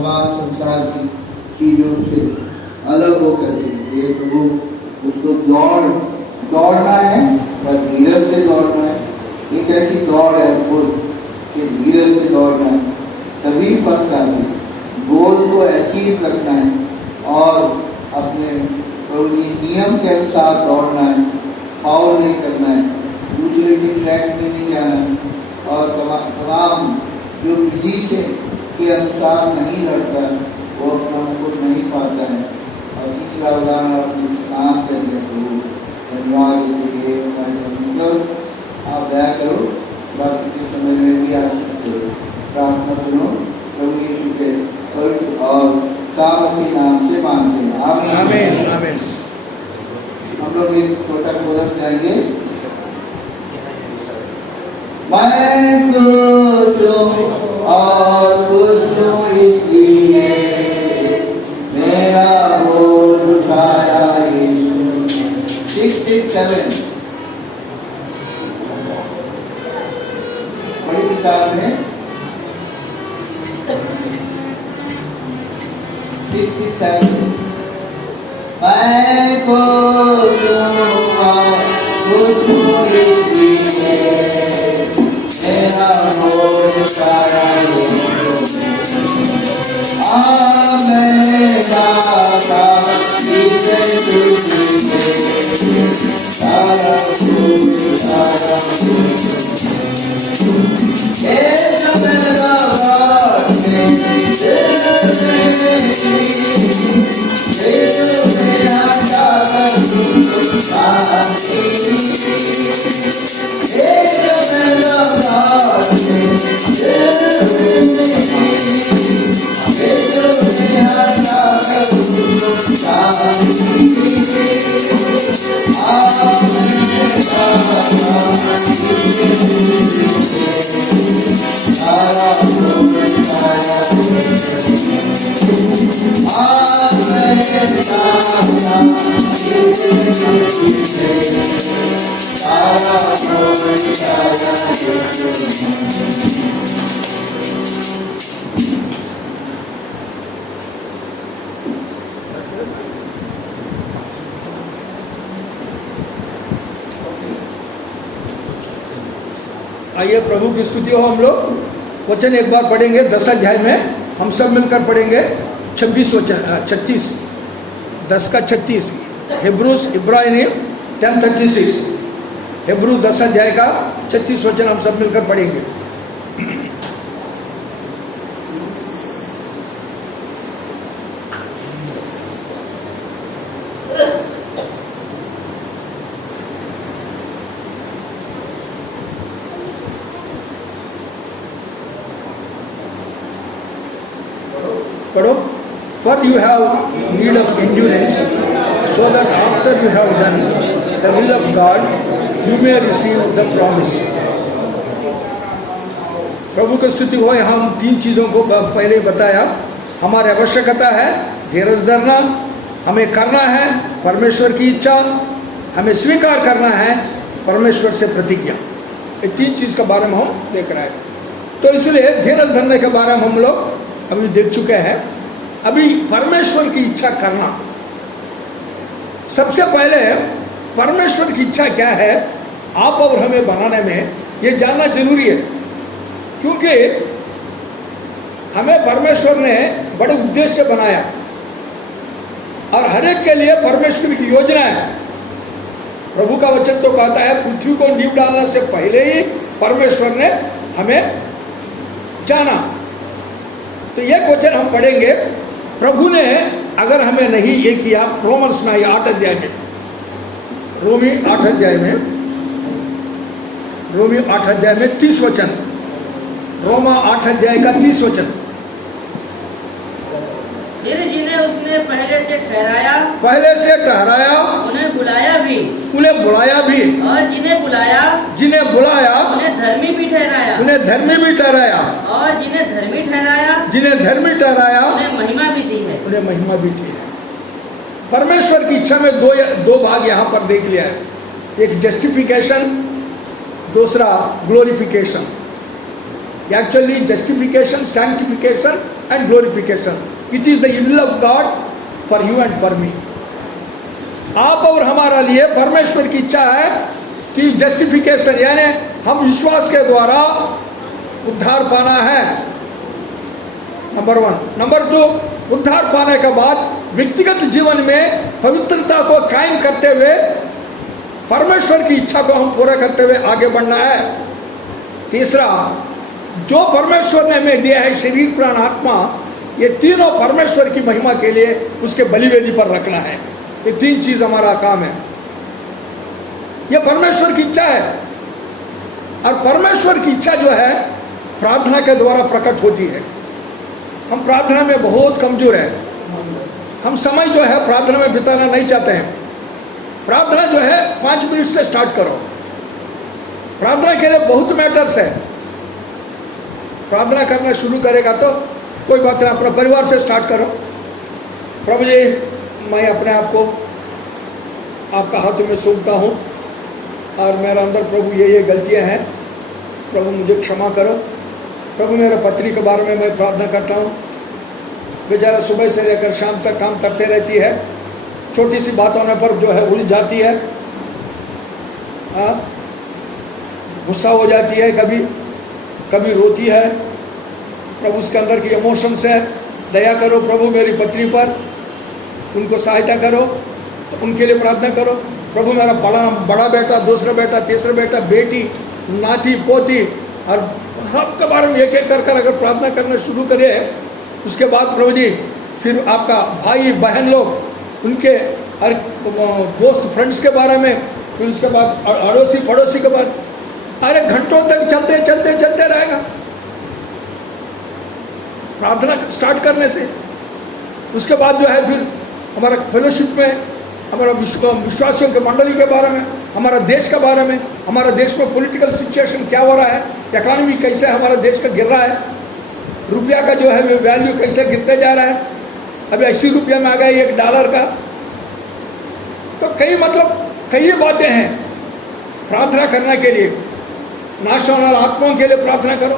तमाम संसार की चीजों से अलग होकर के ये प्रभु उसको दौड़ना है और धीरज से दौड़ना है। एक ऐसी दौड़ है वो कि धीरज से दौड़ना है तभी फर्स्ट आती है। गोल को अचीव करना है और अपने नियम के अनुसार दौड़ना है, फाउल नहीं करना है, दूसरे के ट्रैक में नहीं जाना है और तमाम जो विधि के अनुसार नहीं लड़ता है वो अपना कुछ नहीं पाता है। और तीसरा उदाहरण अपने किसान के लिए प्रभु धन्यवाद के लिए आप दया करो, बाकी के समय में भी आ सकते हो। प्रार्थना सुनो प्रभु यीशु के पवित्र और सामर्थी नाम से मांगते हैं, आमीन आमीन आमीन। हम लोग एक छोटा कोरस गाएंगे। मैं कुछ और कुछ इसलिए मेरा बोझ उठाया यीशु। 667 बड़ी किताब में 667 मैं कुछ इसलिए मेरा बोझ उठाया आइए प्रभु की स्तुति हो। हम लोग वचन एक बार पढ़ेंगे 10 अध्याय में, हम सब मिलकर पढ़ेंगे 26 वचन 36 10 का 36 हिब्रूस इब्रानी 10:36 हिब्रू 10 अध्याय का 36 वचन हम सब मिलकर पढ़ेंगे। पढ़ो। For you have need of endurance, so that after you have done the will of God, you may receive the promise. प्रभु की स्तुति हो। यहाँ हम 3 चीज़ों को पहले ही बताया। हमारी आवश्यकता है धीरज धरना, हमें करना है परमेश्वर की इच्छा, हमें स्वीकार करना है परमेश्वर से प्रतिज्ञा। ये 3 चीज़ के बारे में हम देख रहे हैं। तो इसलिए धीरज धरने के बारे में हम लोग अभी देख चुके हैं। अभी परमेश्वर की इच्छा करना, सबसे पहले परमेश्वर की इच्छा क्या है आप और हमें बनाने में ये जानना जरूरी है, क्योंकि हमें परमेश्वर ने बड़े उद्देश्य से बनाया और हर एक के लिए परमेश्वर की योजना है। प्रभु का वचन तो कहता है पृथ्वी को नींव डालने से पहले ही परमेश्वर ने हमें जाना। तो एक वचन हम पढ़ेंगे। प्रभु ने अगर हमें नहीं ये किया, रोमन्स में 8 अध्याय में, रोमी 8 अध्याय में, रोमी 8 अध्याय में 30 वचन, रोमा 8 अध्याय का 30 वचन। फिर जिन्हें उसने पहले से ठहराया उन्हें बुलाया भी और जिन्हें बुलाया उन्हें धर्मी भी ठहराया और जिन्हें धर्मी ठहराया उन्हें महिमा भी दी है। परमेश्वर की इच्छा में दो भाग यहाँ पर देख लिया है, एक जस्टिफिकेशन, दूसरा glorification. Actually justification, sanctification and glorification. It is the will of God for you and for me. आप और हमारा लिए परमेश्वर की इच्छा है कि जस्टिफिकेशन यानी हम विश्वास के द्वारा उद्धार पाना है, नंबर 1। नंबर 2, उद्धार पाने के बाद व्यक्तिगत जीवन में पवित्रता को कायम करते हुए परमेश्वर की इच्छा को हम पूरा करते हुए आगे बढ़ना है। तीसरा, जो परमेश्वर ने हमें दिया है शरीर प्राण आत्मा, ये तीनों परमेश्वर की महिमा के लिए उसके बलिवेदी पर रखना है। ये 3 चीज हमारा काम है। ये परमेश्वर की इच्छा है और परमेश्वर की इच्छा जो है प्रार्थना के द्वारा प्रकट होती है। हम प्रार्थना में बहुत कमजोर है। हम समय जो है प्रार्थना में बिताना नहीं चाहते हैं। प्रार्थना जो है 5 मिनट से स्टार्ट करो। प्रार्थना के लिए बहुत मैटर्स है। प्रार्थना करना शुरू करेगा तो कोई बात नहीं, अपना परिवार से स्टार्ट करो। प्रभु जी, मैं अपने आप को आपका हाथों में सौंपता हूँ और मेरा अंदर प्रभु ये गलतियाँ हैं, प्रभु मुझे क्षमा करो। प्रभु मेरे पत्नी के बारे में मैं प्रार्थना करता हूँ, बेचारा सुबह से लेकर शाम तक काम करते रहती है, छोटी सी बात होने पर जो है उलझ जाती है, गुस्सा हो जाती है, कभी कभी रोती है। प्रभु उसके अंदर की इमोशंस है, दया करो प्रभु मेरी पत्नी पर, उनको सहायता करो, तो उनके लिए प्रार्थना करो। प्रभु मेरा बड़ा बेटा, दूसरा बेटा, तीसरा बेटा, बेटी, नाती पोती और सबके बारे में एक एक कर अगर प्रार्थना करना शुरू करे, उसके बाद प्रभु जी फिर आपका भाई बहन लोग, उनके हर दोस्त फ्रेंड्स के बारे में, फिर उसके बाद अड़ोसी पड़ोसी के बाद, अरे घंटों तक चलते रहेगा प्रार्थना स्टार्ट करने से। उसके बाद जो है फिर हमारा फेलोशिप में, हमारा विश्वासियों के मंडली के बारे में, हमारा देश के बारे में, हमारा देश में पॉलिटिकल सिचुएशन क्या हो रहा है, इकॉनमी कैसे हमारा देश का गिर रहा है, रुपया का जो है वैल्यू कैसे गिरते जा रहा है, अभी 80 रुपया में आ गया $1 का। तो कई बातें हैं प्रार्थना करने के लिए। नाश होने वाले आत्माओं के लिए प्रार्थना करो।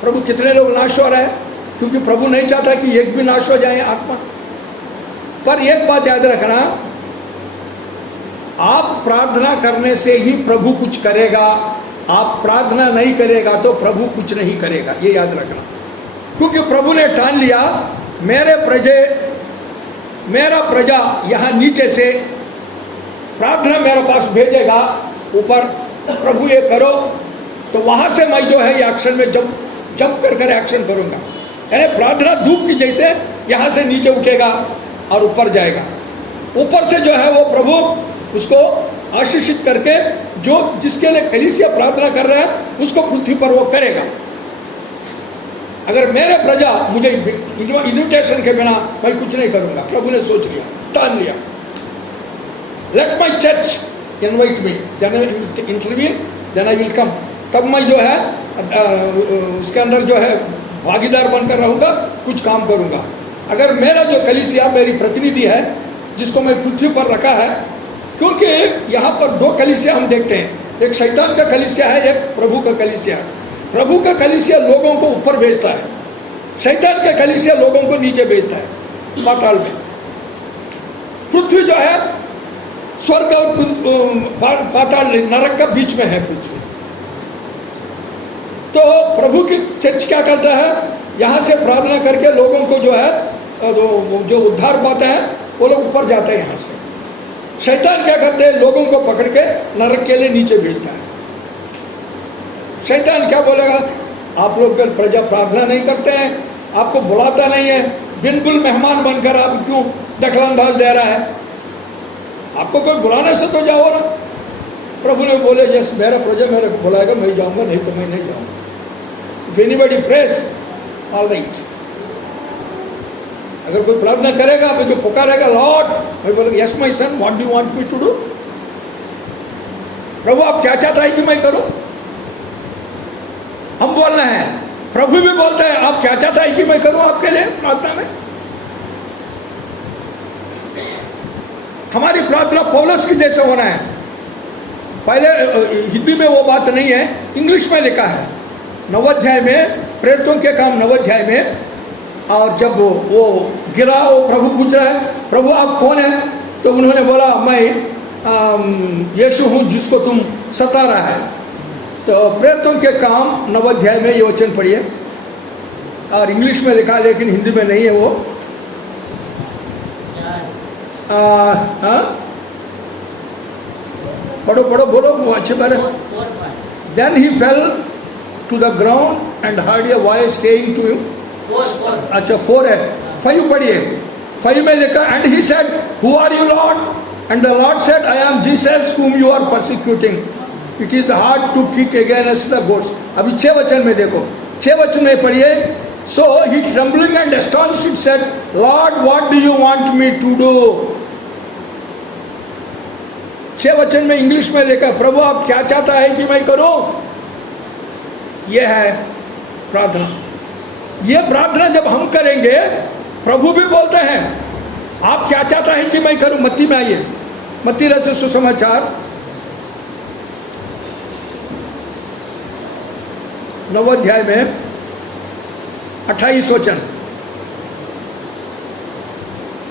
प्रभु कितने लोग नाश हो रहे हैं, क्योंकि प्रभु नहीं चाहता कि एक भी नाश हो जाए आत्मा। पर एक बात याद रखना, आप प्रार्थना करने से ही प्रभु कुछ करेगा, आप प्रार्थना नहीं करेगा तो प्रभु कुछ नहीं करेगा, ये याद रखना। क्योंकि प्रभु ने ठान लिया, मेरा प्रजा यहाँ नीचे से प्रार्थना मेरे पास भेजेगा, ऊपर प्रभु ये करो, तो वहाँ से मैं जो है ये एक्शन में जंप कर एक्शन करूँगा। यानी प्रार्थना धूप की जैसे यहाँ से नीचे उठेगा और ऊपर जाएगा। ऊपर से जो है वो प्रभु उसको आशीषित करके जो जिसके लिए कलीसिया प्रार्थना कर रहा है उसको पृथ्वी पर वो करेगा। अगर मेरे प्रजा मुझे इन्विटेशन के बिना मैं कुछ नहीं करूँगा। प्रभु ने सोच लिया, ठान लिया, let my church invite me, interview then I will come. तब मैं जो है उसके अंदर जो है भागीदार बनकर रहूँगा, कुछ काम करूँगा। अगर मेरा जो कलीसिया मेरी प्रतिनिधि है जिसको मैं पृथ्वी पर रखा है, क्योंकि यहाँ पर 2 कलीसिया हम देखते हैं, एक शैतान का कलीसिया है, एक प्रभु का कलीसिया है। प्रभु का कलीसिया लोगों को ऊपर भेजता है, शैतान का कलीसिया लोगों को नीचे भेजता है, पाताल में। पृथ्वी जो है स्वर्ग और पाताल नरक का बीच में है पृथ्वी। तो प्रभु की चर्च क्या करता है, यहाँ से प्रार्थना करके लोगों को जो है जो उद्धार पाते हैं वो लोग ऊपर जाते हैं यहाँ से। शैतान क्या करते हैं, लोगों को पकड़ के नरक के लिए नीचे भेजता है। शैतान क्या बोलेगा, आप लोग प्रजा प्रार्थना नहीं करते हैं, आपको बुलाता नहीं है, बिल्कुल मेहमान बनकर आप क्यों दखलंदाज दे रहा है, आपको कोई बुलाने से तो जाओ ना। प्रभु ने बोले, यस मेरा प्रजा मेरे को बुलाएगा मैं जाऊंगा, नहीं तो मैं नहीं जाऊंगा। If anybody press all right. अगर कोई प्रार्थना करेगा, मैं जो पुकारेगा लॉर्ड, मैं बोलेगा yes my son what do you want me to do. प्रभु आप क्या चाहता है कि मैं करूं, हम बोलना है। प्रभु भी बोलता है आप क्या चाहता है कि मैं करूं आपके लिए प्रार्थना में। हमारी प्रार्थना पौलुस की जैसे होना है। पहले हिंदी में वो बात नहीं है, इंग्लिश में लिखा है 9 अध्याय में, प्रेरितों के काम 9 अध्याय में और जब वो गिरा, वो प्रभु पूछ रहा है, प्रभु आप कौन है? तो उन्होंने बोला, मैं यीशु हूँ जिसको तुम सता रहा है। तो प्रेरितों के काम 9 अध्याय में ये वचन पढ़िए, और इंग्लिश में लिखा है लेकिन हिंदी में नहीं है वो। पढ़ो पढ़ो, बोलो वो अच्छे बारे। Then he fell to the ground and heard a voice saying to him, अच्छा 4 है, 5 पढ़िए। 5 में लिखा, and he said, who are you Lord? And the Lord said, I am Jesus whom you are persecuting. It is hard to kick against the goats. अभी 6 वचन में देखो, 6 वचन में पढ़िए। So he trembling and astonished said, Lord, what do you want me to do? 6 वचन में English में लिखा, प्रभु आप क्या चाहता है कि मैं करूं? यह है प्रार्थना। ये प्रार्थना जब हम करेंगे, प्रभु भी बोलते हैं, आप क्या चाहता है कि मैं करूं? मत्ती में आइए, मत्ती रचित सुसमाचार 9 अध्याय में 28 वचन,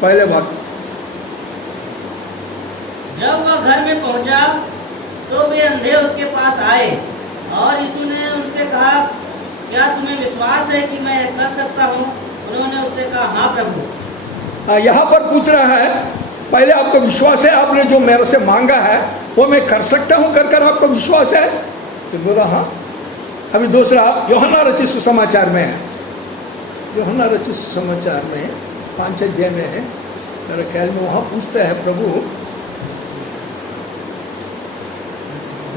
पहले भाग। जब वह घर में पहुंचा तो वे अंधे उसके पास आए, और यीशु ने उनसे कहा, क्या तुम्हें विश्वास है कि मैं कर सकता हूँ? उन्होंने उससे कहा, हाँ प्रभु। यहाँ पर पूछ रहा है, पहले आपको विश्वास है, आपने जो मेरे से मांगा है वो मैं कर सकता हूँ, कर आपको विश्वास है? तो बोला हाँ। अभी दूसरा यूहन्ना रचित सुसमाचार में है, यूहन्ना रचित सुसमाचार में 5 अध्याय में है मेरे ख्याल में। वहाँ पूछता है प्रभु,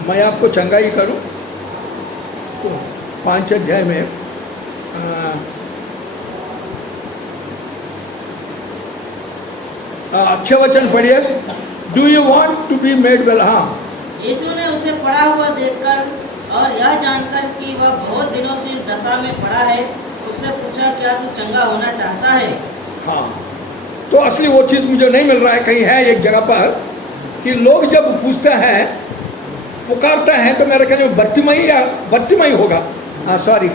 मैं आपको चंगाई करूं? तो 5 अध्याय में अच्छे वचन पढ़िए। Do you want to be made well? हाँ। यीशु ने उसे पड़ा हुआ देखकर और यह जानकर कि वह बहुत दिनों से इस दशा में पड़ा है, उससे पूछा, क्या तू चंगा होना चाहता है? हाँ, तो असली वो चीज़ मुझे नहीं मिल रहा है। कहीं है एक जगह पर कि लोग जब पूछते हैं, पुकारते हैं, तो मेरे ख्याल में बर्तिमई होगा। हाँ सॉरी,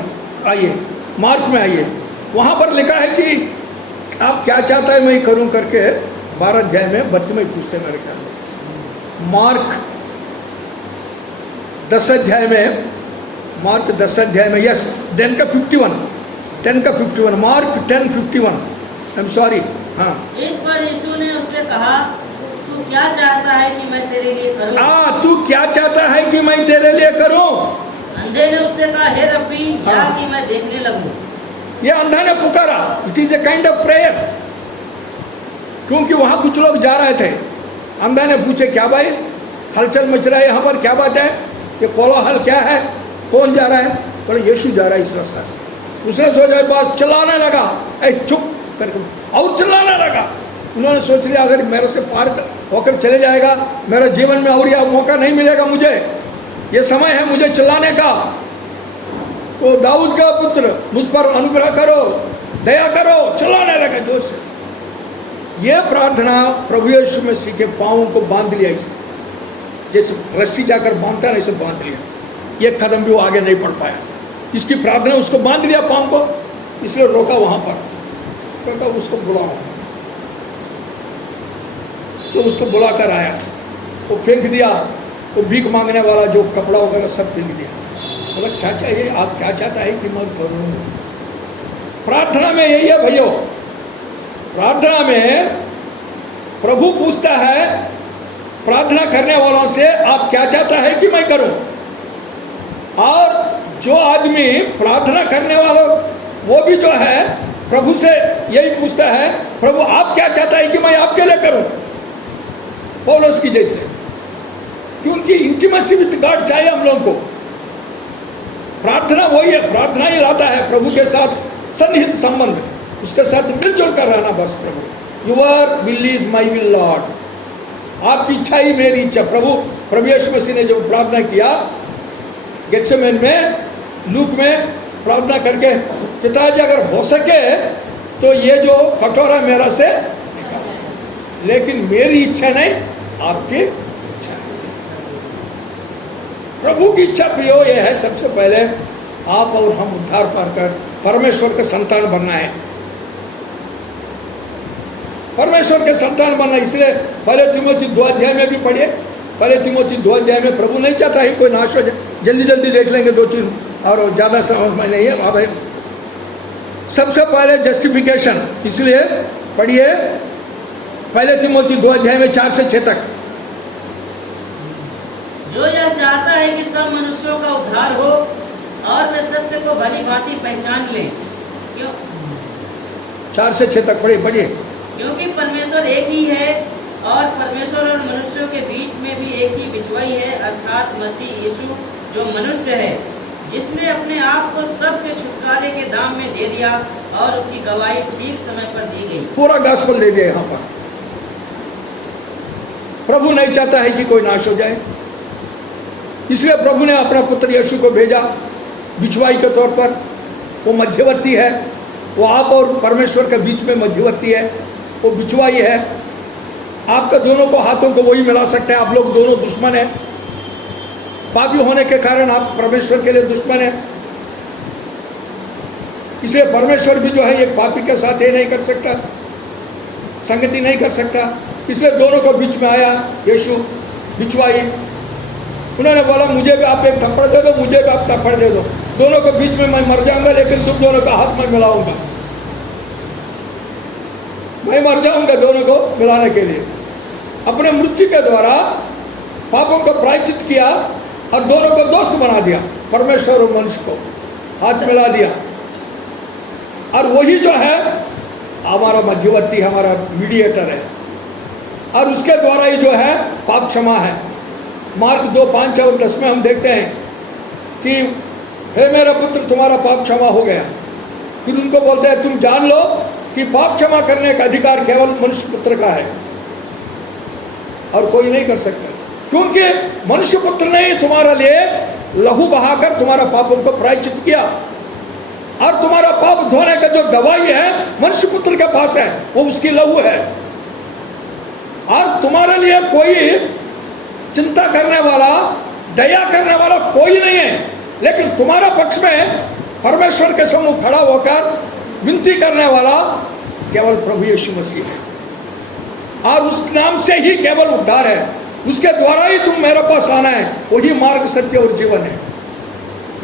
आइए मार्क में आइए, वहाँ पर लिखा है कि आप क्या चाहता है मैं करूँ करके 12 अध्याय में बर्तिमई पूछते हैं मेरे ख्याल में। मार्क 10 अध्याय में, मार्क 10 अध्याय में, यस 10 का 51, मार्क 10:51, आई एम सॉरी। हाँ, इस पर यीशु ने उससे कहा, तू क्या चाहता है कि मैं तेरे लिए करूं? तू क्या चाहता है कि मैं तेरे लिए करूं? अंधे ने उससे कहा, हे रब्बी, या कि मैं देखने लगूं। ये अंधा ने पुकारा, it is a kind of prayer, क्योंकि वहां कुछ लोग जा रहे थे। अंधा ने पूछे, क्या भाई हलचल मच रहा है यहाँ पर, क्या बात है, ये कोलाहल क्या है, कौन जा रहा है? बोले यीशु जा रहा है इस रास्ता से। उसने सोचा, पास चिल्लाने लगा, ऐ चुप करके, और चिल्लाने लगा। उन्होंने सोच लिया, अगर मेरे से पार होकर चले जाएगा, मेरे जीवन में और यह मौका नहीं मिलेगा, मुझे ये समय है मुझे चिल्लाने का। तो दाऊद का पुत्र, मुझ पर अनुग्रह करो, दया करो, चिल्लाने लगा जोर से। ये प्रार्थना प्रभु यीशु मसीह के पाँवों को बांध लिया, इसे जैसे रस्सी जाकर बांधता है, इसे बांध लिया। एक कदम भी वो आगे नहीं बढ़ पाया। इसकी प्रार्थना उसको बांध लिया पाँव को, इसलिए रोका वहाँ पर, कहता उसको बुलाओ। तो उसको बुला कर आया, वो फेंक दिया, वो भीख मांगने वाला जो कपड़ा वगैरह सब फेंक दिया। बोला, क्या चाहिए, आप क्या चाहता है कि मैं करूँ? प्रार्थना में यही है भैया, प्रार्थना में प्रभु पूछता है प्रार्थना करने वालों से, आप क्या चाहता है कि मैं करूं? और जो आदमी प्रार्थना करने वाला, वो भी जो है प्रभु से यही पूछता है, प्रभु आप क्या चाहता है कि मैं आपके लिए करूं? पौलुस की जैसे, क्योंकि इंटीमेसी विद गॉड चाहिए हम लोग को। प्रार्थना वही है, प्रार्थना ही लाता है प्रभु के साथ सन्निहित संबंध, उसके साथ मिलजुल कर रहना बस। प्रभु, your will is my will lord, आपकी इच्छा ही मेरी इच्छा। प्रभु यीशु मसीह ने जब प्रार्थना किया गेत्सेमनी में, लूक में प्रार्थना करके, पिताजी अगर हो सके तो ये जो कटोरा मेरा से निकालो, लेकिन मेरी इच्छा नहीं, आपकी इच्छा है। प्रभु की इच्छा प्रियो ये है, सबसे पहले आप और हम उद्धार पाकर परमेश्वर का संतान बनना है। परमेश्वर के संतान बनना। इसलिए पहले तिमोथी 2 अध्याय में भी पढ़िए। पहले तिमोथी 2 अध्याय में प्रभु नहीं चाहता है कोई नाश हो जाए। जल्दी जल्दी देख लेंगे 2 चीज और ज़्यादा समझ में नहीं है। अब सबसे पहले जस्टिफिकेशन, इसलिए पढ़िए पहले तिमोथी 2 अध्याय में 4 से 6 तक। जो यह चाहता है कि सब मनुष्यों का उद्धार हो और वे सत्य को भली भांति पहचान लें। क्यों 4 से 6 तक पढ़िए। क्योंकि परमेश्वर एक ही है और परमेश्वर और मनुष्यों के बीच में भी एक ही बिचवाई है, अर्थात मसीह यीशु जो मनुष्य है, जिसने अपने आप को सबके छुटकारे के दाम में दे दिया और उसकी गवाही ठीक समय पर दी गई। पूरा गॉस्पेल दे दिया यहाँ पर। प्रभु नहीं चाहता है कि कोई नाश हो जाए, इसलिए प्रभु ने अपना पुत्र यीशु को भेजा बिचवाई के तौर पर। वो मध्यवर्ती है, वो आप और परमेश्वर के बीच में मध्यवर्ती है, वो बिचवाई है। आपका दोनों को हाथों को वही मिला सकते हैं। आप लोग दोनों दुश्मन हैं, पापी होने के कारण आप परमेश्वर के लिए दुश्मन हैं। इसलिए परमेश्वर भी जो है एक पापी के साथ ये नहीं कर सकता, संगति नहीं कर सकता। इसलिए दोनों को बीच में आया यीशु बिचवाई। उन्होंने बोला मुझे भी आप एक थप्पड़ दे दो, मुझे भी आप थप्पड़ दे दो, दोनों के बीच में मैं मर जाऊंगा, लेकिन तुम दोनों का हाथ मैं मिलाऊंगा। मैं मर जाऊंगा दोनों को मिलाने के लिए। अपने मृत्यु के द्वारा पापों को प्रायश्चित किया और दोनों को दोस्त बना दिया, परमेश्वर और मनुष्य को हाथ मिला दिया। और वही जो है हमारा मध्यवर्ती, हमारा मीडिएटर है, और उसके द्वारा ही जो है पाप क्षमा है। मार्क 2:5 और 10 में हम देखते हैं कि हे मेरा पुत्र तुम्हारा पाप क्षमा हो गया। फिर उनको बोलते हैं तुम जान लो कि पाप क्षमा करने का अधिकार केवल मनुष्य पुत्र का है और कोई नहीं कर सकता, क्योंकि मनुष्य पुत्र ने तुम्हारा लिए लहू बहाकर तुम्हारा पापों को प्रायश्चित किया, और तुम्हारा पाप धोने का जो दवाई है मनुष्य पुत्र के पास है, वो उसकी लहू है। और तुम्हारे लिए कोई चिंता करने वाला, दया करने वाला कोई नहीं है, लेकिन तुम्हारा पक्ष में परमेश्वर के सम्मुख खड़ा होकर विनती करने वाला केवल प्रभु यीशु मसीह है, और उस नाम से ही केवल उद्धार है। उसके द्वारा ही तुम मेरे पास आना है, वही मार्ग, सत्य और जीवन है।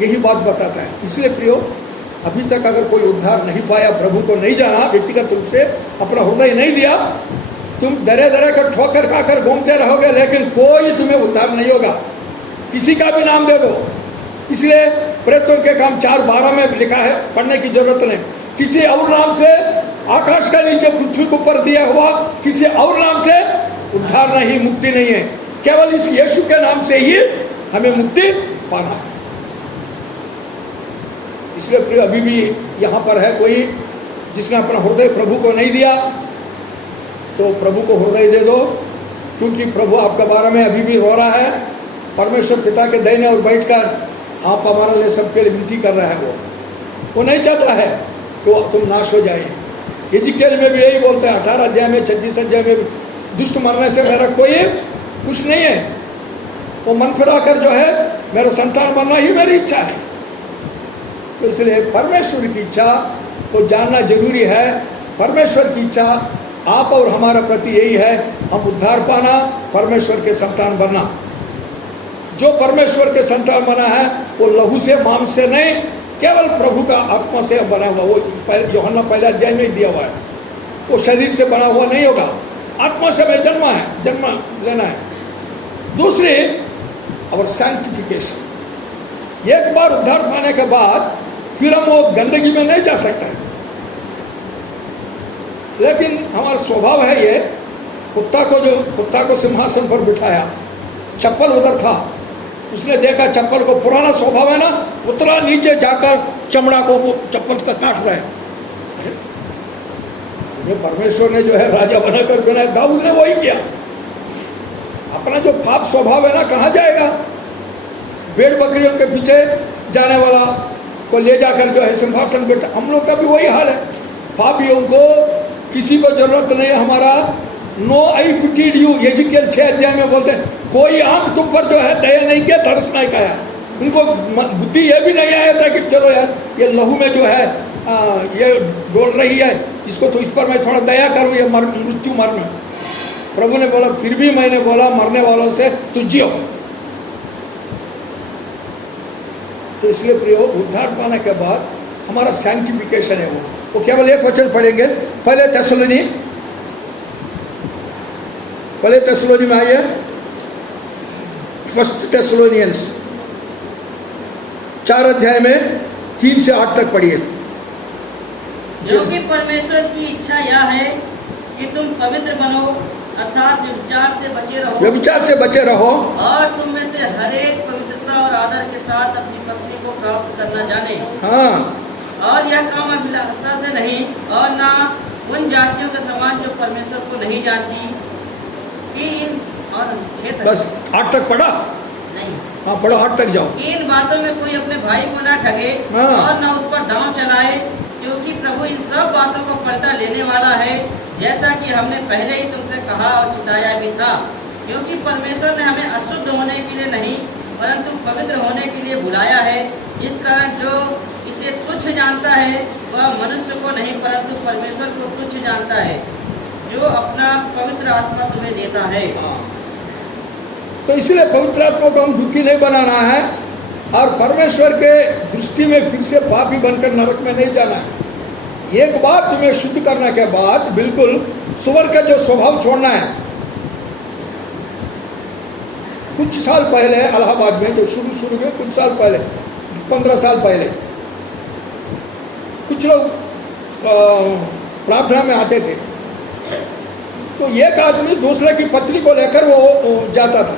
यही बात बताता है। इसलिए प्रियो, अभी तक अगर कोई उद्धार नहीं पाया, प्रभु को नहीं जाना, व्यक्तिगत रूप से अपना हृदय नहीं दिया, तुम दरे दरे कर ठोकर खाकर घूमते रहोगे, लेकिन कोई तुम्हें उद्धार नहीं होगा। किसी का भी नाम दे दो। इसलिए प्रेरितों के काम 4:12 में लिखा है, पढ़ने की जरूरत नहीं। किसी और नाम से आकाश का नीचे पृथ्वी के ऊपर दिया हुआ किसी और नाम से उद्धार नहीं, मुक्ति नहीं है। केवल इस यीशु के नाम से ही हमें मुक्ति पाना है। इसलिए प्रिय, अभी भी यहाँ पर है कोई जिसने अपना हृदय प्रभु को नहीं दिया, तो प्रभु को हृदय दे दो, क्योंकि प्रभु आपके बारे में अभी भी रो रहा है। परमेश्वर पिता के दाहिने और बैठकर आप हमारे लिए सबके लिए विनती कर रहा है। वो नहीं चाहता है कि तुम नाश हो जाए। यिजकेल में भी यही बोलते हैं, 18 अध्याय में, 36 अध्याय में भी, दुष्ट मरने से मेरा कोई कुछ नहीं है। वो मन फिरा कर जो है मेरा संतान बनना ही मेरी इच्छा है। तो इसलिए परमेश्वर की इच्छा को जानना जरूरी है। परमेश्वर की इच्छा आप और हमारा प्रति यही है, हम उद्धार पाना, परमेश्वर के संतान बनना। जो परमेश्वर के संतान बना है वो लहू से, मांस से नहीं, केवल प्रभु का आत्मा से बना हुआ। वो यूहन्ना 1 अध्याय में ही दिया हुआ है। वो शरीर से बना हुआ नहीं होगा, आत्मा से में जन्म लेना है। दूसरी, और सैंक्टिफिकेशन। एक बार उद्धार पाने के बाद फिर हम वो गंदगी में नहीं जा सकते हैं। लेकिन हमारा स्वभाव है ये, कुत्ता को सिंहासन पर बिठाया, चप्पल उधर था, उसने देखा चप्पल को, पुराना स्वभाव है ना, उतरा नीचे जाकर चमड़ा को चप्पल का काट रहा है। ये परमेश्वर ने जो है राजा बनाकर बनाया, दाऊद ने वही किया। अपना जो पाप स्वभाव है ना, कहाँ जाएगा? भेड़ बकरियों के पीछे जाने वाला को ले जाकर जो है सिंहासन बैठा। हम लोग का भी वही हाल है। पापियों को किसी को जरूरत नहीं है हमारा। नो आई पिटीड यू, यिजकेल 6 अध्याय में बोलते हैं, कोई आंख तुम पर जो है दया नहीं किया, तरस नहीं खाया। उनको बुद्धि ये भी नहीं आया था कि चलो यार ये लहू में जो है ये डोल रही है, इसको तो इस पर मैं थोड़ा दया करूँ, ये मृत्यु मरना। प्रभु ने बोला फिर भी मैंने बोला मरने वालों से तू जियो। तो इसलिए प्रियो, उद्धार पाने के बाद हमारा सैंक्टिफिकेशन है वो केवल एक वचन पढ़ेंगे, पहले थेसलोनी में आइए, 1 थेसलोनियंस 4 अध्याय में 3 से 8 तक पढ़िए। क्योंकि परमेश्वर की इच्छा यह है कि तुम पवित्र बनो, अर्थात व्यभिचार से बचे रहो और तुम में से हर एक पवित्रता और आदर के साथ अपनी पत्नी को प्राप्त करना जाने। हाँ, और यह काम अभिलाषा से नहीं और ना उन जातियों के समान जो परमेश्वर को नहीं जानती, कि इन और 6 तक बस 8 तक पढ़ा नहीं, हाँ पढ़ो 8 तक जाओ। कि इन बातों में कोई अपने भाई को ना ठगे और ना उस पर दांव चलाए, क्योंकि प्रभु इन सब बातों को पलटा लेने वाला है, जैसा कि हमने पहले ही तुमसे कहा और चिताया भी था। क्योंकि परमेश्वर ने हमें अशुद्ध होने के लिए नहीं परंतु पवित्र होने के लिए बुलाया है। इस कारण जो इसे तुच्छ जानता है वह मनुष्य को नहीं परंतु परमेश्वर को तुच्छ जानता है, जो अपना पवित्र आत्मा तुम्हें देता है। तो इसलिए पवित्र आत्मा को हम दुखी नहीं बनाना है और परमेश्वर के दृष्टि में फिर से पापी बनकर नरक में नहीं जाना है। एक बार तुम्हें शुद्ध करने के बाद बिल्कुल सुअर का जो स्वभाव छोड़ना है। कुछ साल पहले इलाहाबाद में, जो शुरू में कुछ साल पहले, 15 साल पहले, कुछ लोग प्रार्थना में आते थे, तो एक आदमी दूसरे की पत्नी को लेकर वो जाता था।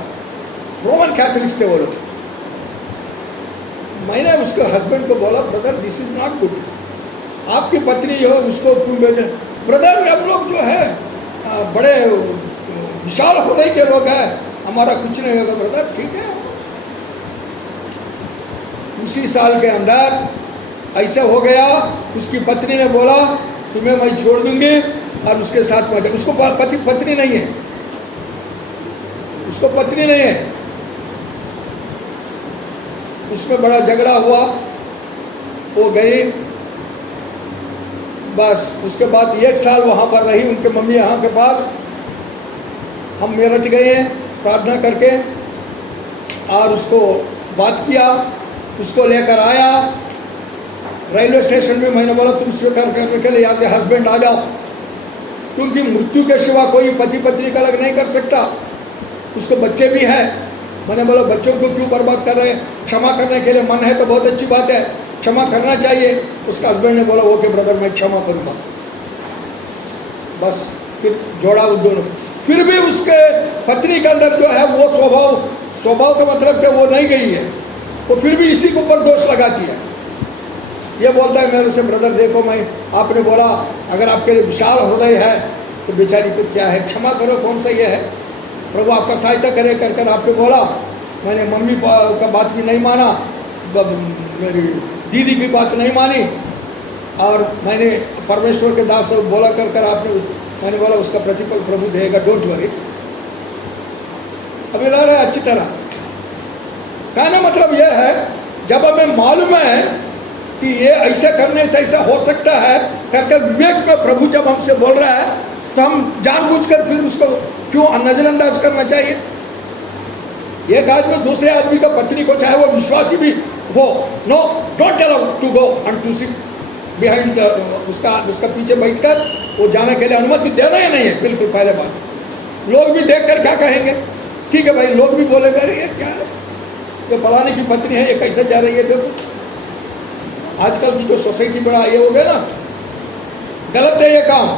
रोमन कैथोलिक्स थे वो लोग। मैंने उसके हस्बैंड को बोला, brother this is not good, आपकी पत्नी हो उसको क्यों भेजे? ब्रदर हम लोग जो है बड़े विशाल होने के लोग हैं, हमारा कुछ नहीं होगा। ब्रदर ठीक है। उसी साल के अंदर ऐसा हो गया, उसकी पत्नी ने बोला तुम्हें मैं छोड़ दूंगी और उसके साथ में, उसको पत्नी नहीं है, उसको पत्नी नहीं है। उसमें बड़ा झगड़ा हुआ, वो गई, बस उसके बाद 1 साल वहाँ पर रही उनके मम्मी यहाँ के पास। हम मेरठ गए प्रार्थना करके और उसको बात किया, उसको लेकर आया रेलवे स्टेशन में। मैंने बोला तुम स्वीकार करने के लिए यहाँ से हस्बैंड आ जाओ, क्योंकि मृत्यु के सिवा कोई पति पत्नी का अलग नहीं कर सकता। उसको बच्चे भी हैं। मैंने बोला बच्चों को क्यों बर्बाद कर रहे हैं? क्षमा करने के लिए मन है तो बहुत अच्छी बात है, क्षमा करना चाहिए। उसका हस्बैंड ने बोला ओके ब्रदर मैं क्षमा करूँगा। बस फिर जोड़ा उस दोनों। फिर भी उसके पत्नी के अंदर जो है वो स्वभाव का मतलब कि वो नहीं गई है, वो फिर भी इसी के ऊपर दोष लगाती है। ये बोलता है मेरे से, ब्रदर देखो मैं आपने बोला अगर आपके लिए विशाल हृदय है तो बेचारी तो क्या है, क्षमा करो, कौन सा ये है, प्रभु आपका सहायता करे कर कर आपने बोला। मैंने मम्मी का बात भी नहीं माना, मेरी दीदी की बात नहीं मानी, और मैंने परमेश्वर के दास बोला कर कर आपने, मैंने बोला उसका प्रतिफल प्रभु देगा, डोंट वरी। अभी ला रहे अच्छी तरह। कहना मतलब यह है जब हमें मालूम है कि ये ऐसा करने से ऐसा हो सकता है करके विवेक में प्रभु जब हमसे बोल रहा है तो हम जानबूझकर फिर उसको क्यों नजरअंदाज करना चाहिए? एक आदमी दूसरे आदमी का पत्नी को, चाहे वो विश्वासी भी हो, no don't allow to go and to sit behind उसका पीछे बैठकर वो जाने के लिए अनुमति देना ही नहीं है। बिल्कुल पहले बात। लोग भी देखकर क्या कहेंगे? ठीक है भाई, लोग भी बोलेंगे अरे ये क्या है, ये फलाने की पत्नी है, ये कैसे जा रही है। देखो आजकल की जो सोसाइटी बड़ा ये हो गया ना, गलत है ये काम।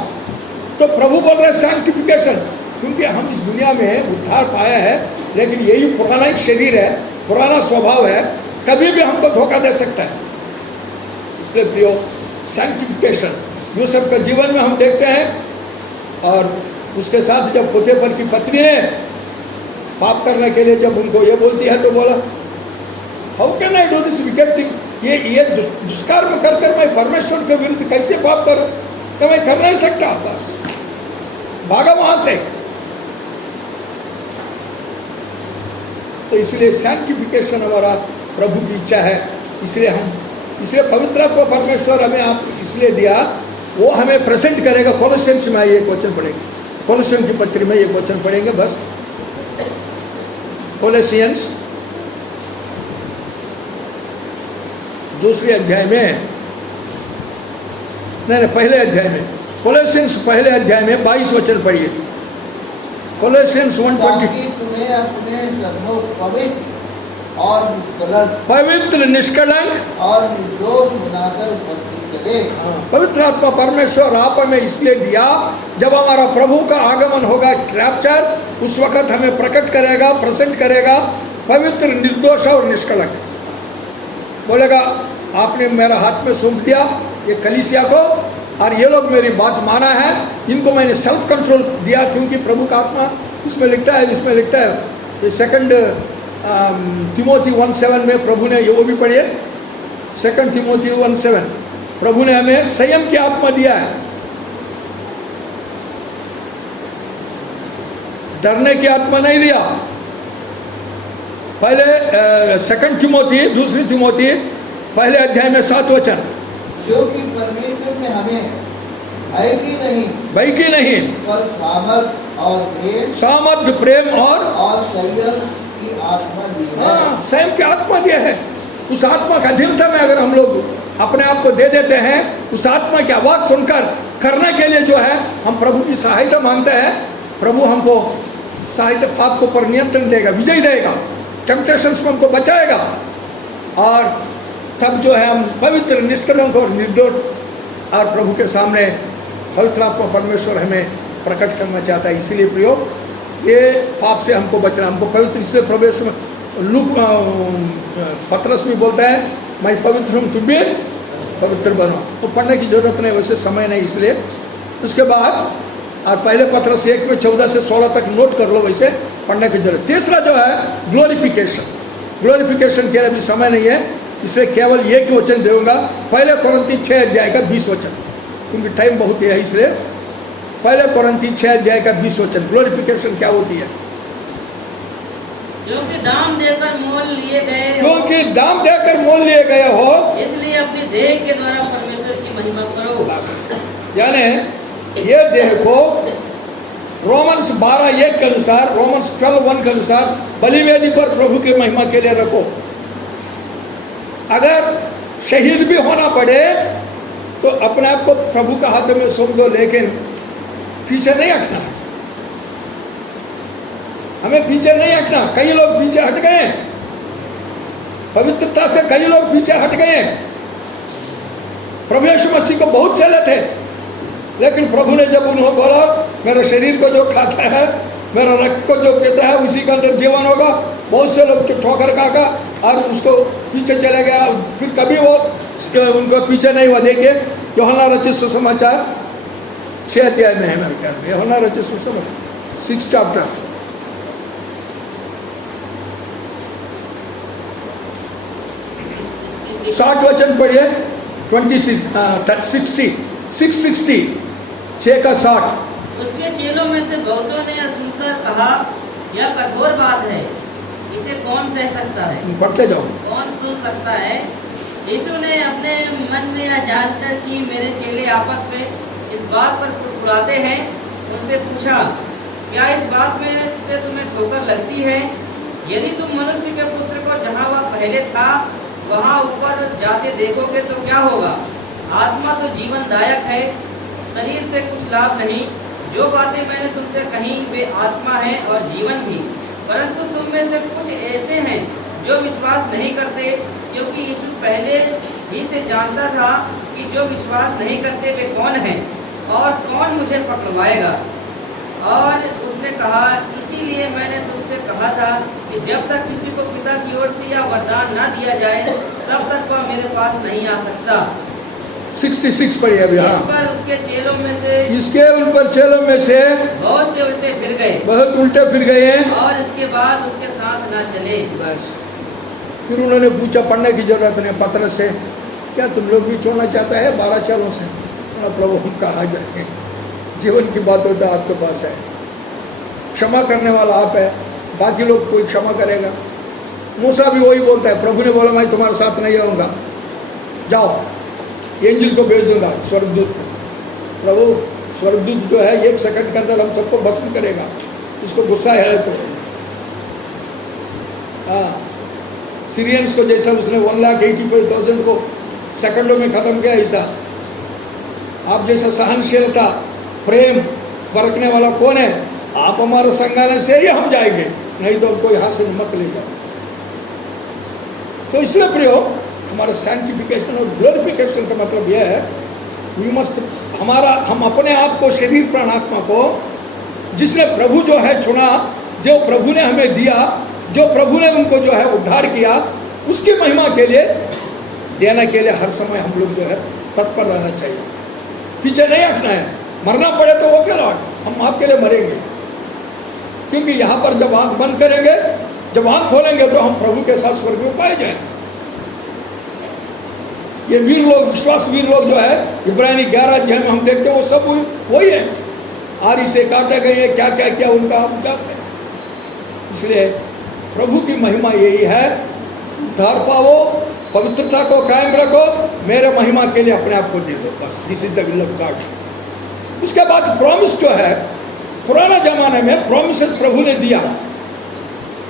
तो प्रभु बोल रहे सैंक्टिफिकेशन, क्योंकि हम इस दुनिया में उद्धार पाया है, लेकिन यही पुराना ही शरीर है, पुराना स्वभाव है, कभी भी हमको धोखा दे सकता है। इसलिए प्रियो सैंक्टिफिकेशन यूसुफ के जीवन में हम देखते हैं। और उसके साथ जब पोतीफर की पत्नी ने पाप करने के लिए जब उनको ये बोलती है तो बोला how can I do this wicket thing, ये दुष्कर्म कर कर मैं परमेश्वर के विरुद्ध कैसे पाप करूं? तो मैं कर नहीं सकता। बस भागा वहां से। तो इसलिए सैंक्टिफिकेशन हमारा प्रभु की इच्छा है। इसलिए पवित्र को परमेश्वर हमें आप इसलिए दिया वो हमें प्रेजेंट करेगा। कोलोसियंस में एक वचन पढ़ेंगे, कोलोसियन की पत्री में एक वचन पढ़ेंगे बस। कोलोसियंस दूसरे अध्याय में, नहीं पहले अध्याय में, कोलोसियंस पहले अध्याय में 22 वचन पढ़िए। कोलोसियंस 1:20, ताकि तुम्हें अपने सर्वों पवित्र पवित्र निष्कलंक निष्कलंक और निर्दोष बनाकर उपस्थित करे। पवित्र आत्मा परमेश्वर आप हमें इसलिए दिया, जब हमारा प्रभु का आगमन होगा रैप्चर, उस वक्त हमें प्रकट करेगा, प्रेजेंट करेगा पवित्र, निर्दोष और निष्कलंक। बोलेगा आपने मेरा हाथ में सौंप दिया ये कलीसिया को, और ये लोग मेरी बात माना है, इनको मैंने सेल्फ कंट्रोल दिया, क्योंकि प्रभु का आत्मा इसमें लिखता है, ये 2 तिमोथी 1:7 में प्रभु ने, ये वो भी पढ़िए 2 तिमोथी 1:7, प्रभु ने हमें संयम की आत्मा दिया है, डरने की आत्मा नहीं दिया। पहले 2 तिमोथी, दूसरी तिमोथी पहले अध्याय में 7 वचन, जो कि परमेश्वर ने हमें भय की नहीं पर सामर्थ प्रेम और संयम की आत्मा दी है। हाँ, संयम की आत्मा दिया है। उस आत्मा का अधीनता में अगर हम लोग अपने आप को दे देते हैं, उस आत्मा की आवाज़ सुनकर करने के लिए जो है हम प्रभु की सहायता मांगते हैं, प्रभु हमको सहायता, पाप को पर नियंत्रण देगा, विजय देगा, टेम्पटेशंस में हमको बचाएगा, और तब जो है हम पवित्र, निष्कलंक और निर्दोष और प्रभु के सामने पवित्र आत्मा परमेश्वर हमें प्रकट करना चाहता है। इसीलिए प्रियो, ये पाप से हमको बचना, हमको पवित्र से प्रवेश में, लूक पतरस भी बोलता है मैं पवित्र हूँ तुम भी पवित्र बनो, तो पढ़ने की जरूरत नहीं, वैसे समय नहीं इसलिए। उसके बाद और पहले पतरस 1 में 14 से 16 तक नोट कर लो, वैसे पढ़ने की जरूरत। तीसरा जो है ग्लोरिफिकेशन, ग्लोरिफिकेशन के लिए अभी समय नहीं है, इसलिए केवल एक वचन दूंगा, पहले कोरिन्थी 6 अध्याय का 20 वचन, क्योंकि टाइम बहुत है, इसलिए पहले कोरिन्थी 6 अध्याय का 20 वचन। ग्लोरिफिकेशन क्या होती है? क्योंकि दाम देकर मोल लिए गए हो, क्योंकि दाम देकर मोल लिए गए हो, इसलिए अपनी देह के द्वारा परमेश्वर की महिमा करो। यानी ये देह को रोमन्स 12:1 के अनुसार, रोमन्स 12:1 के अनुसार बलिवेदी पर प्रभु की महिमा के लिए रखो। अगर शहीद भी होना पड़े तो अपने आप को प्रभु का हाथ में सौंप दो, लेकिन पीछे नहीं हटना है, हमें पीछे नहीं हटना। कई लोग पीछे हट गए, पवित्रता से कई लोग पीछे हट गए। प्रभु यीशु मसीह को बहुत चले थे, लेकिन प्रभु ने जब उन्होंने बोला मेरे शरीर को जो खाता है, मेरा रक्त को जो पीता है, उसी के अंदर जीवन होगा, बहुत से लोग ठोकर खागा और उसको पीछे चले गया। फिर कभी वो उनको पीछे नहीं हुआ। देखिए यूहन्ना रचित सुसमाचार 6 अध्याय में है मेरे ख्याल में, यूहन्ना रचित सुसमाचार 6 चैप्टर, साठ वचन पढ़िए, 660 6 का 60। उसके चेलों में से बहुतों ने यह सुनकर कहा, यह कठोर बात है, इसे कौन सह सकता है? पढ़ते जाओ। कौन सुन सकता है? यीशु ने अपने मन में यह जानकर कि मेरे चेले आपस में इस बात पर कुड़कुड़ाते हैं, उनसे पूछा, क्या इस बात में से तुम्हें ठोकर लगती है? यदि तुम मनुष्य के पुत्र को जहाँ वह पहले था वहाँ ऊपर जाते देखोगे तो क्या होगा? आत्मा तो जीवनदायक है, शरीर से कुछ लाभ नहीं। जो बातें मैंने तुमसे कही वे आत्मा है और जीवन भी, परंतु तुम में से कुछ ऐसे हैं जो विश्वास नहीं करते। क्योंकि यीशु पहले ही से जानता था कि जो विश्वास नहीं करते वे कौन हैं और कौन मुझे पकड़वाएगा। और उसने कहा, इसीलिए मैंने तुमसे कहा था कि जब तक किसी को पिता की ओर से या वरदान ना दिया जाए तब तक वह मेरे पास नहीं आ सकता। 66 पढ़िए अभी। हाँ, इस पर उसके चेलों में से, इसके उन पर चेलों में से बहुत से उल्टे फिर गए, बहुत उल्टे फिर गए और इसके बाद उसके साथ ना चले। बस फिर उन्होंने पूछा, पढ़ने की जरूरत नहीं, पतरस से, क्या तुम लोग भी छोड़ना चाहता है 12 चेलों से? प्रभु हम कहा जाए, जीवन की बात होता आपके पास है, क्षमा करने वाला आप है, बाकी लोग कोई क्षमा करेगा? मूसा भी वही बोलता है, प्रभु ने बोला मैं तुम्हारे साथ नहीं रहूँगा, जाओ एंजिल को भेज दूंगा, स्वर्गदूत को, प्रभु स्वर्गदूत जो है 1 सेकंड के अंदर हम सबको भस्म करेगा, उसको गुस्सा है तो। हाँ, सीरियंस को जैसा उसने 1,85,000 को सेकंडों में खत्म किया, ऐसा आप जैसा सहनशीलता प्रेम बरतने वाला कौन है? आप हमारे संगाने से ही हम जाएंगे, नहीं तो हमको यहाँ से मत ले जाओ। तो इसलिए प्रियो, हमारा सैंक्टिफिकेशन और ग्लोरिफिकेशन का मतलब यह है वी मस्ट हम अपने आप को, शरीर प्राण आत्मा को जिसने प्रभु जो है चुना, जो प्रभु ने हमें दिया, जो प्रभु ने उनको जो है उद्धार किया, उसकी महिमा के लिए देने के लिए हर समय हम लोग जो है तत्पर रहना चाहिए, पीछे नहीं हटना है। मरना पड़े तो वो क्या लॉर्ड, हम आपके लिए मरेंगे, क्योंकि यहाँ पर जब आंख बंद करेंगे, जब आंख खोलेंगे तो हम प्रभु के साथ स्वर्ग में पाए जाएंगे। ये वीर लोग, विश्वास वीर लोग जो है इब्रानी 11 अध्याय में हम देखते हैं, वो सब वही है। आरी से काटे गए, क्या क्या किया उनका हम जानते हैं। इसलिए प्रभु की महिमा यही है, उद्धार पाओ, पवित्रता को कायम रखो, मेरे महिमा के लिए अपने आप को दे दो, बस। This is the will of God. उसके बाद प्रॉमिस जो है, पुराना जमाने में प्रॉमिसेस प्रभु ने दिया,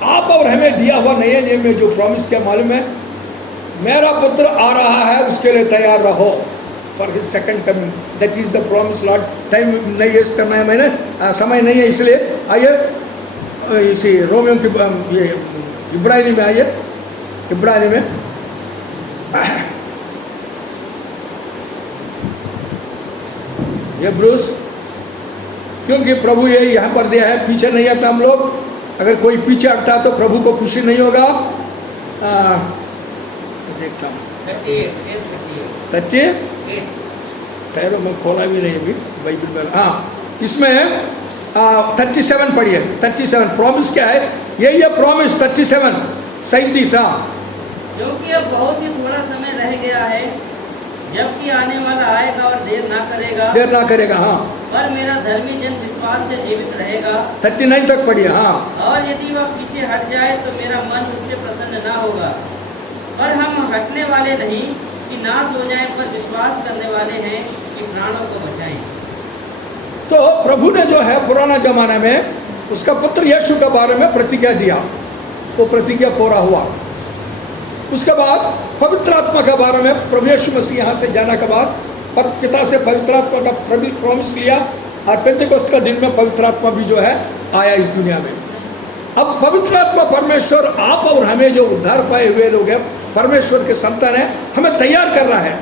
आप और हमें दिया हुआ नए नियम में जो प्रॉमिस क्या मालूम है? मेरा पुत्र आ रहा है, उसके लिए तैयार रहो for his second coming, that is the promise Lord. Time नहीं वेस्ट करना है, मैंने समय नहीं है, इसलिए आइए इसी रोमियो की ये इब्रानी में आइए, इब्रानी में ये ब्रूस, क्योंकि प्रभु ये यहाँ पर दिया है, पीछे नहीं हटता हम लोग। अगर कोई पीछे हटता तो प्रभु को खुशी नहीं होगा। देखता हूँ 38 पैरों में खोला भी नहीं अभी बाइबल में। हाँ, इसमें 37 पढ़िए, 37 प्रॉमिस क्या है? यही है प्रॉमिस 37। हाँ, क्योंकि अब बहुत ही थोड़ा समय रह गया है, जबकि आने वाला आएगा और देर ना करेगा। हाँ, पर मेरा धर्मी जन विश्वास से जीवित रहेगा। 39 तक पढ़िए। हाँ, और यदि वह पीछे हट जाए तो मेरा मन उससे प्रसन्न ना होगा, पर हम हटने वाले नहीं कि नाश हो जाए, पर विश्वास करने वाले हैं कि प्राणों को बचाएं। तो प्रभु ने जो है पुराना जमाने में उसका पुत्र यीशु के बारे में प्रतिज्ञा दिया, वो प्रतिज्ञा पूरा हुआ। उसके बाद पवित्र आत्मा के बारे में प्रभु यीशु मसीह यहाँ से जाने के बाद पिता से पवित्र आत्मा का प्रॉमिस लिया, और पेंतेकोस्त का दिन में पवित्र आत्मा भी जो है आया इस दुनिया में। अब पवित्र आत्मा परमेश्वर आप और हमें जो उद्धार पाए हुए लोग हैं, परमेश्वर के संतान हैं, हमें तैयार कर रहा है।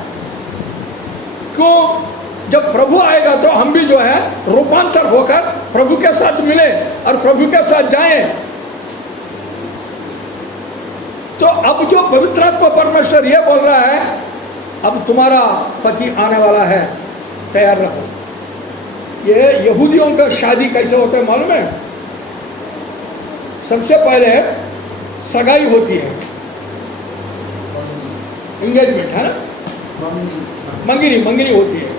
क्यों? जब प्रभु आएगा तो हम भी जो है रूपांतर होकर प्रभु के साथ मिले और प्रभु के साथ जाएं। तो अब जो पवित्र आत्मा परमेश्वर ये बोल रहा है, अब तुम्हारा पति आने वाला है, तैयार रहो। ये यहूदियों का शादी कैसे होता है मालूम है? सबसे पहले सगाई होती है, एंगेजमेंट है ना, मंगनी होती है।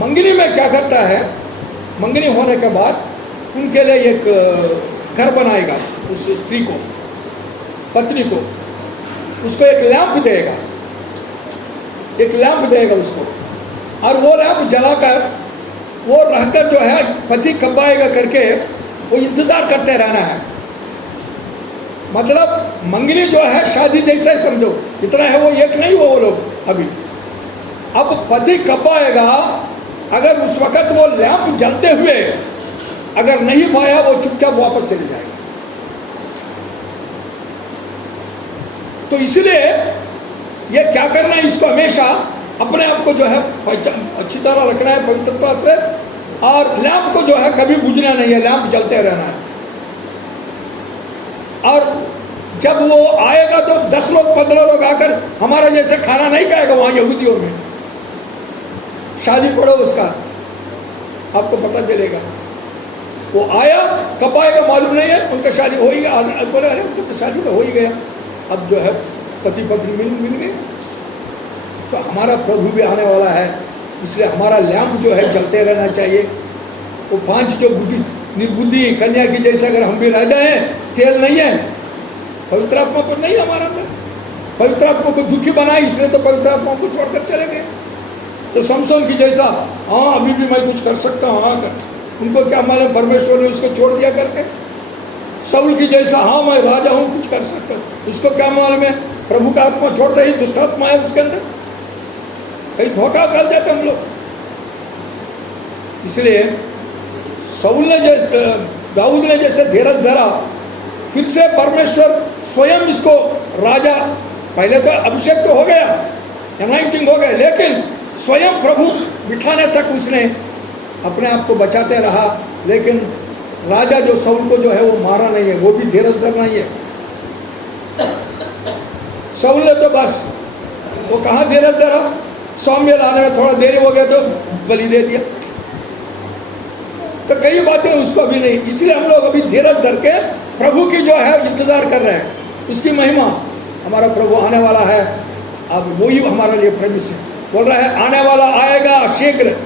मंगनी में क्या करता है? मंगनी होने के बाद उनके लिए एक घर बनाएगा, उस स्त्री को, पत्नी को, उसको एक लैंप देगा उसको, और वो लैंप जलाकर वो रहकर जो है पति कब आएगा करके वो इंतजार करते रहना है। मतलब मंगनी जो है शादी जैसा ही समझो, इतना है, वो एक नहीं वो लोग अभी। अब पति कब आएगा? अगर उस वक्त वो लैंप जलते हुए अगर नहीं पाया, वो चुपचाप वापस चले जाएगा। तो इसलिए ये क्या करना है, इसको हमेशा अपने आप को जो है अच्छी तरह रखना है पवित्रता से, और लैंप को जो है कभी बुझना नहीं है, लैंप जलते रहना है। और जब वो आएगा तो 10 लोग 15 लोग आकर हमारा जैसे खाना नहीं खाएगा वहां यहूदियों में। शादी पड़ो उसका, आपको पता चलेगा। वो आया, कब आएगा मालूम नहीं है, उनका शादी हो ही गया। बोले अरे उनका तो शादी तो हो ही गया, अब जो है पति पत्नी मिल गए। तो हमारा प्रभु भी आने वाला है, इसलिए हमारा लैंप जो है जलते रहना चाहिए। वो 5 जो निर्बुद्धि कन्या की जैसे अगर हम भी रह जाए, तेल नहीं है, पवित्र आत्मा को नहीं हमारा अंदर, पवित्र आत्मा को दुखी बनाए, इसलिए तो पवित्र आत्मा को छोड़कर चले गए। तो समसोन की जैसा, हाँ अभी भी मैं कुछ कर सकता हूँ, हाँ कर, उनको क्या मालूम परमेश्वर ने उसको छोड़ दिया करके। शाऊल की जैसा, हाँ मैं राजा हूँ कुछ कर सकता हूँ, उसको क्या मालूम है प्रभु का आत्मा छोड़ते ही दुष्ट आत्मा है उसके अंदर, कहीं धोखा कर देते हम लोग। इसलिए शाऊल ने जैसे, दाऊद ने जैसे धीरज धरा, फिर से परमेश्वर स्वयं इसको राजा, पहले तो अभिषेक तो हो गया, अनाइंटिंग हो गया, लेकिन स्वयं प्रभु बिठाने तक उसने अपने आप को बचाते रहा। लेकिन राजा जो शाऊल को जो है वो मारा नहीं है, वो भी धीरज धरना ही है। शाऊल ने तो बस वो कहाँ धीरज धरा, सामुएल आने में थोड़ा देरी हो गया तो बलि दे दिया। तो कई बातें उसको अभी नहीं, इसलिए हम लोग अभी धीरज धर के प्रभु की जो है इंतजार कर रहे हैं, उसकी महिमा। हमारा प्रभु आने वाला है, अब वही हमारे लिए प्रमिस है, बोल रहा है आने वाला आएगा शीघ्र,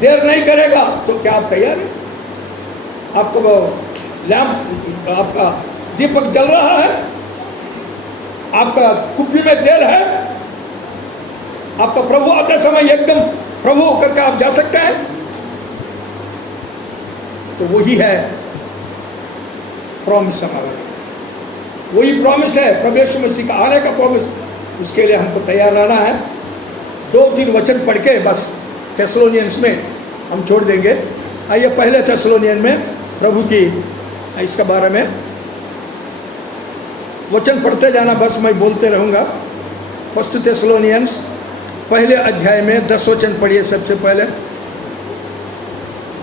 देर नहीं करेगा। तो क्या आप तैयार हैं? आपको लैंप, आपका दीपक जल रहा है, आपका कुप्पी में तेल है, आपका प्रभु आते समय एकदम प्रभु होकर के आप जा सकते हैं। तो वही है प्रॉमिस हमारा, वही प्रॉमिस है प्रभु मसीह का आने का प्रॉमिस। उसके लिए हमको तैयार रहना है। 2-3 वचन पढ़ के बस थेसलोनियंस में हम छोड़ देंगे। आइए पहले थेसलोनियन में प्रभु की इसके बारे में वचन पढ़ते जाना, बस मैं बोलते रहूँगा। 1 थेसलोनियंस पहले अध्याय में 10 वचन पढ़िए सबसे पहले।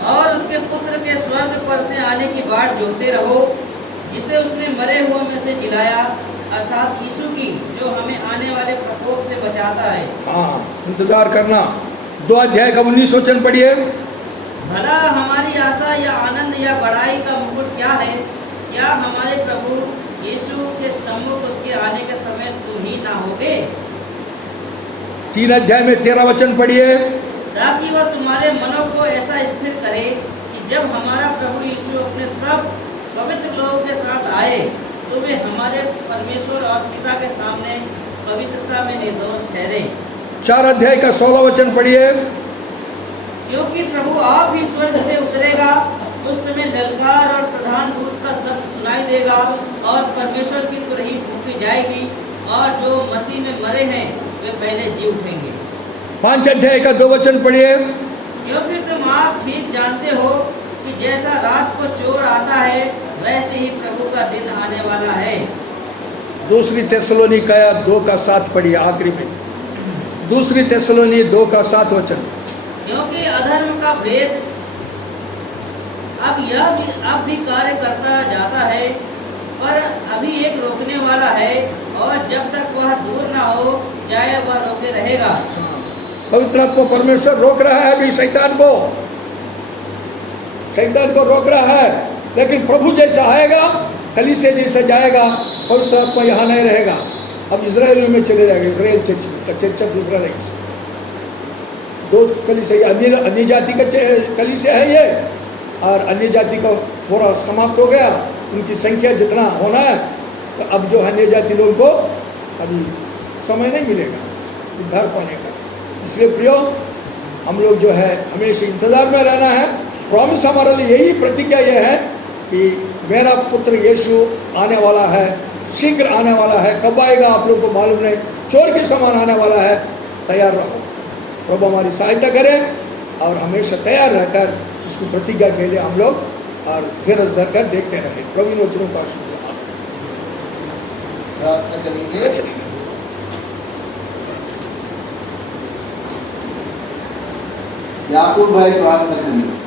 और उसके पुत्र के स्वर्ग पर से आने की बाट जोहते रहो, जिसे उसने मरे हुए में से जिलाया, अर्थात यीशु की, जो हमें आने वाले प्रकोप से बचाता है। हाँ, इंतजार करना। 2 अध्याय का 19 वचन पढ़िए। भला हमारी आशा या आनंद या बड़ाई का मुकुट क्या है? क्या हमारे प्रभु यीशु के सम्मुख उसके आने के समय तुम ही ना होगे? 3 अध्याय में 13 वचन पढ़िए। ताकि वह तुम्हारे मनों को ऐसा स्थिर करे कि जब हमारा प्रभु यीशु अपने सब पवित्र लोगों के साथ आए तो वे हमारे परमेश्वर और पिता के सामने पवित्रता में निर्दोष ठहरे। 4 अध्याय का 16 वचन पढ़िए। क्योंकि प्रभु आप ही स्वर्ग से उतरेगा, उस समय ललकार और प्रधान दूत का शब्द सुनाई देगा और परमेश्वर की तुरही फूंकी जाएगी, और जो मसीह में मरे हैं वे पहले जी उठेंगे। 5 अध्याय का 2 वचन पढ़िए। क्योंकि तुम आप ठीक जानते हो कि जैसा रात को चोर आता है, वैसे ही प्रभु का दिन आने वाला है। 2 थेसलोनिकैया 2 का 7 पढ़िए आखिरी में। 2 थेसलोनी 2 का 7 वचन। क्योंकि अधर्म का भेद अब भी कार्य करता जाता है, पर अभी एक रोकने वाला है, और जब तक वह दूर ना हो जाए वह रोके रहेगा। पवित्र आत्मा परमेश्वर रोक रहा है अभी शैतान को रोक रहा है। लेकिन प्रभु जैसा आएगा, कलीसिया जैसा जाएगा, पवित्र आत्मा यहाँ नहीं रहेगा। अब इजराइल में चले जाएगा, इजराइल चर्च ऑफ इजराइल। 2 कलीसिया, अन्य जाति का कलीसिया है ये, और अन्य जाति का पूरा समाप्त हो गया, उनकी संख्या जितना होना है। तो अब जो अन्य जाति लोगों को अभी समय नहीं मिलेगा उद्धार पाने का। इसलिए प्रियो, हम लोग जो है हमेशा इंतजार में रहना है। प्रॉमिस हमारे लिए यही प्रतिज्ञा यह है कि मेरा पुत्र यीशु आने वाला है, शीघ्र आने वाला है। कब आएगा आप लोग को मालूम नहीं, चोर के समान आने वाला है। तैयार रहो, प्रभु हमारी सहायता करें, और हमेशा तैयार रहकर उसकी प्रतिज्ञा के लिए हम लोग और धीरज धर कर देखते रहें। प्रभु इन वचनों का प्रार्थना करेंगे। याकूब भाई प्रार्थना करेंगे।